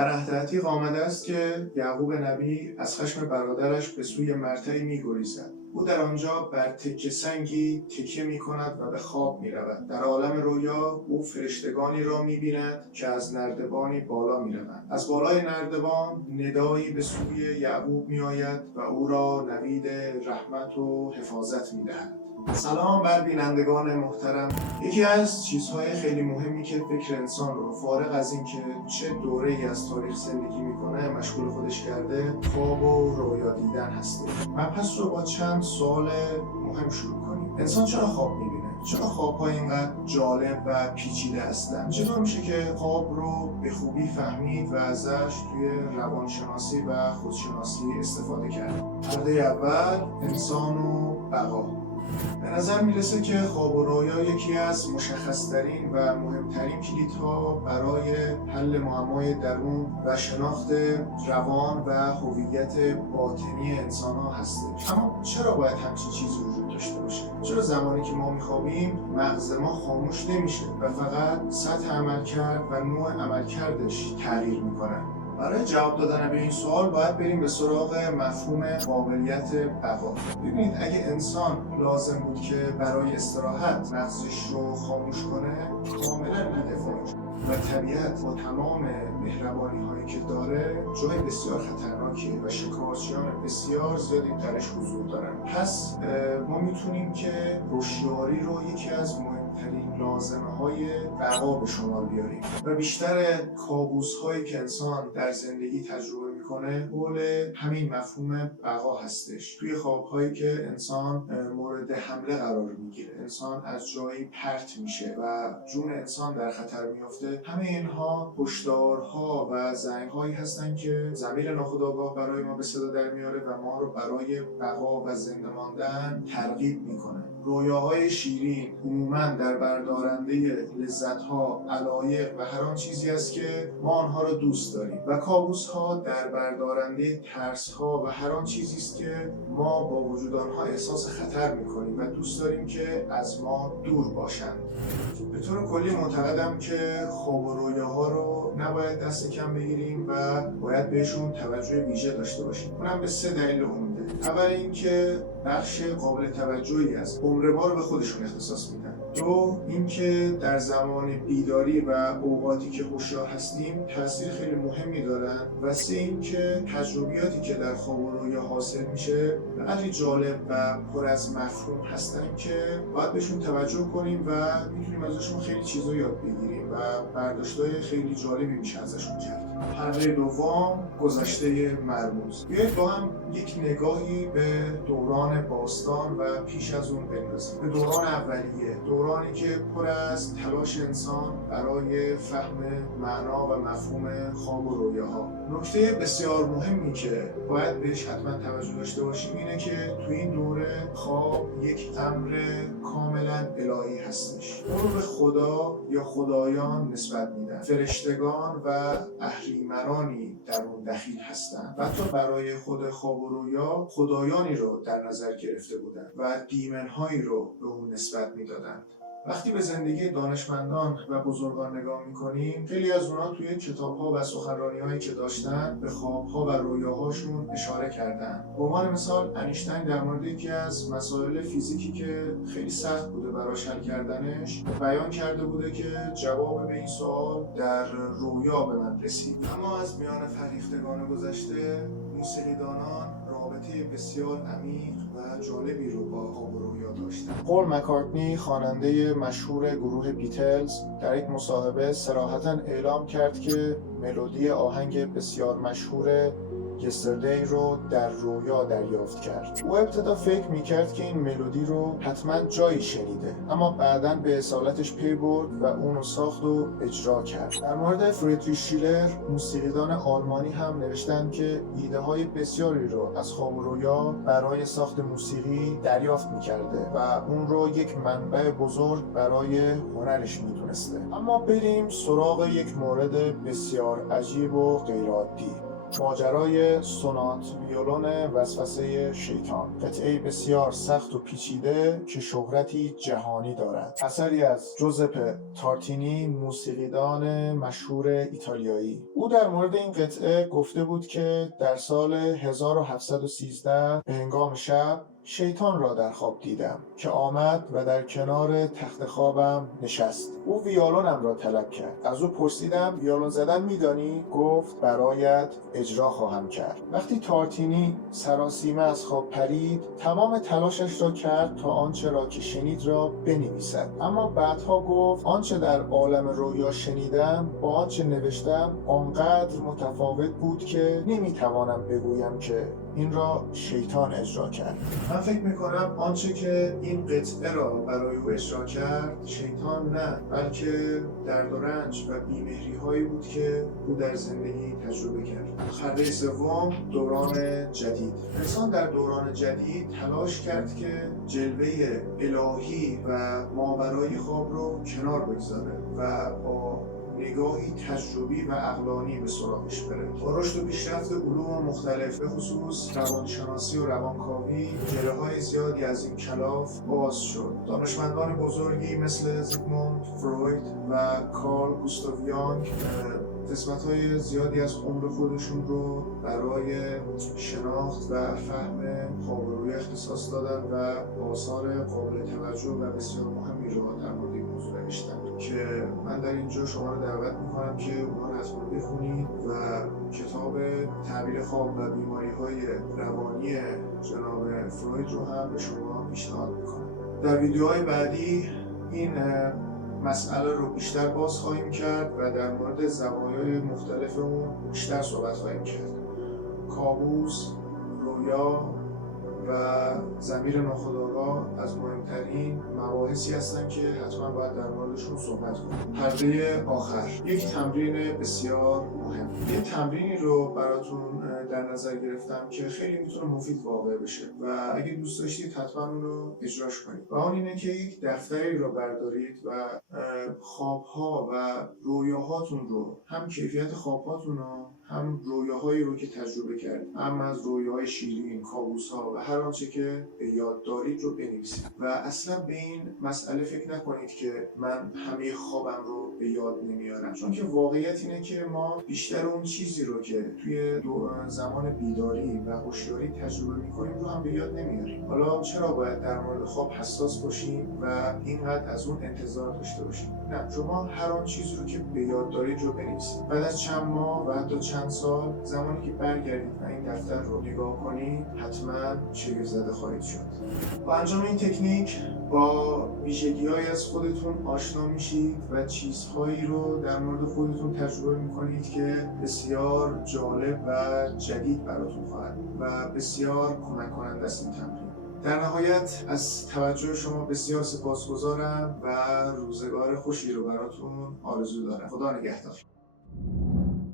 در عهد عتیق آمده است که یعقوب نبی از خشم برادرش به سوی مرتعی می‌گریزد. او در آنجا بر تکه سنگی تکیه می‌کند و به خواب می‌رود. در عالم رویا او فرشتگانی را می‌بیند که از نردبانی بالا می‌روند. از بالای نردبان ندایی به سوی یعقوب می‌آید و او را نوید رحمت و حفاظت می‌دهد. سلام بر بینندگان محترم. یکی از چیزهای خیلی مهمی که فکر انسان رو فارغ از این که چه دوره‌ای از تاریخ زندگی میکنه مشغول خودش کرده، خواب و رویا دیدن هست. مبحث رو با چند سوال مهم شروع کنیم. انسان چرا خواب میبینه؟ چرا خواب‌ها اینقدر جالب و پیچیده هستن؟ چطور میشه که خواب رو به خوبی فهمید و ازش توی روانشناسی و خودشناسی استفاده کرد؟ پرده اول، انسان و بقا. به نظر میرسه که خواب و رویا یکی از مشخصترین و مهمترین کلیدها برای حل معمای درون و شناخت روان و هویت باطنی انسان‌ها هستش. اما چرا باید همچین چیزی وجود داشته باشه؟ چرا زمانی که ما میخوابیم مغز ما خاموش نمیشه و فقط سطح عملکرد و نوع عملکردش تغییر میکنه؟ برای جواب دادن به این سوال باید بریم به سراغ مفهوم قابلیت بقا. ببینید، اگه انسان لازم بود که برای استراحت مغزش رو خاموش کنه، کاملا بی‌دفاع میشه و طبیعت با تمام مهربانی هایی که داره جای بسیار خطرناکیه و شکارچیان بسیار زیادی درش حضور دارن. پس ما میتونیم که هوشیاری رو یکی از مهمترین لازمه‌های بقا به شمار بیاریم و بیشتر کابوس‌هایی که انسان در زندگی تجربه میکنه حول همین مفهوم بقا هستش. توی خواب‌هایی که انسان مورد حمله قرار میگیره، انسان از جایی پرت میشه و جون انسان در خطر میفته، همه اینها هشدارها و زنگ‌هایی هستن که ضمیر ناخودآگاه برای ما به صدا در میاره و ما رو برای بقا و زنده ماندن ترغیب میکنه. رویاهای شیرین عموماً در بردارنده لذت‌ها، علایق و هر آن چیزی است که ما آنها را دوست داریم و کابوس‌ها در بردارنده ترس‌ها و هر آن چیزی است که ما با وجود آنها احساس خطر می‌کنیم و دوست داریم که از ما دور باشند. به طور کلی معتقدم که خواب و رویاها رو نباید دست کم بگیریم و باید بهشون توجه ویژه داشته باشیم. اونم به 3 دلیل عمده. اول اینکه بخش قابل توجهی از عمر ما رو به خودشون اختصاص میدن. 2 اینکه در زمان بیداری و اوقاتی که هوشیار هستیم تاثیر خیلی مهمی دارن و 3 اینکه تجربیاتی که در خواب و رویا حاصل میشه به قدری جالب و پر از مفهوم هستن که باید بهشون توجه کنیم و میتونیم ازشون خیلی چیزا یاد بگیریم و برداشت‌های خیلی جالبی میشه ازشون کرد. حلقه دوم، گذشته مرموز. بیایید با هم یک نگاهی به دوران باستان و پیش از اون بندازیم. به دوران اولیه، دورانی که پر از تلاش انسان برای فهم معنا و مفهوم خواب و رویاها. نکته بسیار مهمی که باید بهش حتما توجه داشته باشیم اینه که تو این دوره خواب یک امر کاملا الهی هستش. اون رو به خدا یا خدایان نسبت میدن. فرشتگان و اهریمنانی در اون دخیل هستند و حتی برای خود خواب و رویا خدایانی رو در نظر گرفته بودند و دیمنهایی رو به اون نسبت میدادند. وقتی به زندگی دانشمندان و بزرگان نگاه میکنیم، خیلی از اونها توی کتاب‌ها و سخنرانی‌هایی که داشتن به خواب‌ها و رویاهاشون اشاره کردن. به عنوان مثال انیشتین در مورد یکی از مسائل فیزیکی که خیلی سخت بوده براش حل کردنش بیان کرده بوده که جواب به این سوال در رویا به من رسید. اما از میان فرهیختگان گذشته، موسیقیدانان رابطه بسیار عمیق و جالبی رو با خواب و رویا داشتن. پول مکارتنی، خواننده مشهور گروه بیتلز، در یک مصاحبه صراحتاً اعلام کرد که ملودی آهنگ بسیار مشهور یستردی رو در رویا دریافت کرد. او ابتدا فکر میکرد که این ملودی رو حتما جایی شنیده، اما بعداً به اصالتش پی برد و اونو ساخت و اجرا کرد. در مورد فریدریش شیلر، موسیقیدان آلمانی هم نوشتن که ایده های بسیاری رو از خواب و رویا برای ساخت موسیقی دریافت میکرده و اون رو یک منبع بزرگ برای هنرش میدونسته. اما بریم سراغ یک مورد بسیار عجیب و غیرعادی. ماجرای سونات ویولون وسوسه شیطان، قطعه بسیار سخت و پیچیده که شهرتی جهانی دارد، اثری از جوزپه تارتینی، موسیقیدان مشهور ایتالیایی. او در مورد این قطعه گفته بود که در سال 1713 به هنگام شب شیطان را در خواب دیدم که آمد و در کنار تخت خوابم نشست. او ویولونم را طلب کرد. از او پرسیدم ویولون زدن میدانی؟ گفت برایت اجرا خواهم کرد. وقتی تارتینی سراسیمه از خواب پرید، تمام تلاشش را کرد تا آنچه را که شنید را بنویسد، اما بعدها گفت آنچه در عالم رویا شنیدم با آنچه نوشتم آنقدر متفاوت بود که نمیتوانم بگویم که این را شیطان اجرا کرد. من فکر میکنم آنچه که این قطعه را برای او اجرا کرد شیطان نه، بلکه درد و رنج و بیمهری هایی بود که او در زندگی تجربه کرد. خرده سوم، دوران جدید. انسان در دوران جدید تلاش کرد که جلوه الهی و ماورای خواب رو کنار بگذاره و با نگاهی تجربی و عقلانی به سراغش بره. با رشد و پیشرفت علوم مختلف، به خصوص روانشناسی و روانکاوی، گره‌های زیادی از این کلاف باز شد. دانشمندان بزرگی مثل زیگموند فروید و کارل گوستاو یانگ قسمت‌های زیادی از عمر خودشون رو برای شناخت و فهم خواب و رویا اختصاص دادن و آثار قابل توجه و بسیار مهمی رو در مورد این موضوع نوشتن که من در اینجا شما رو دعوت می‌کنم که اونها رو حتما بخونید و کتاب تعبیر خواب و بیماری‌های روانی جناب فروید رو هم به شما پیشنهاد می‌کنم. در ویدیوهای بعدی این مسئله رو بیشتر باز خواهیم کرد و در مورد زوایای مختلف اون بیشتر صحبت خواهیم کرد. کابوس، رویا و ضمیر ناخودآگاه از مهمترین مباحثی هستن که حتما باید در موردشون صحبت کنیم. پرده آخر، یک تمرین بسیار مهم. یه تمرینی رو براتون در نظر گرفتم که خیلی میتونه مفید واقع بشه و اگه دوست داشتید حتما اون رو اجراش کنید. و اون اینه که یک دفتری رو بردارید و خوابها و رویاهاتون رو، هم کیفیت خوابهاتون رو هم رویاهایی رو که تجربه کردید، هم از رویاهای شیرین، کابوس‌ها و هر آنچه که به یاد دارید رو بنویسید و اصلا به این مسئله فکر نکنید که من همه خوابم رو به یاد نمیارم، چون که واقعیت اینه که ما بیشتر اون چیزی رو که توی زمان بیداری و هوشیاری تجربه می‌کنیم رو هم به یاد نمیاریم. حالا چرا باید در مورد خواب حساس باشیم و اینقدر از اون انتظار داشته باشیم؟ نه، شما هر آن چیزی رو که به یاد دارید رو بنویسید. بعد از چند ماه و حتی چند سال، زمانی که برگردید و این دفتر رو نگاه کنید، حتما شگفت زده خواهید شد. با انجام این تکنیک با ویژگی‌هایی از خودتون آشنا میشید و چیزهایی رو در مورد خودتون تجربه میکنید که بسیار جالب و جدید براتون خواهد و بسیار کمک کننده است این تمرین. در نهایت از توجه شما بسیار سپاسگزارم و روزگار خوشی رو براتون آرزو دارم. خدا نگهدار.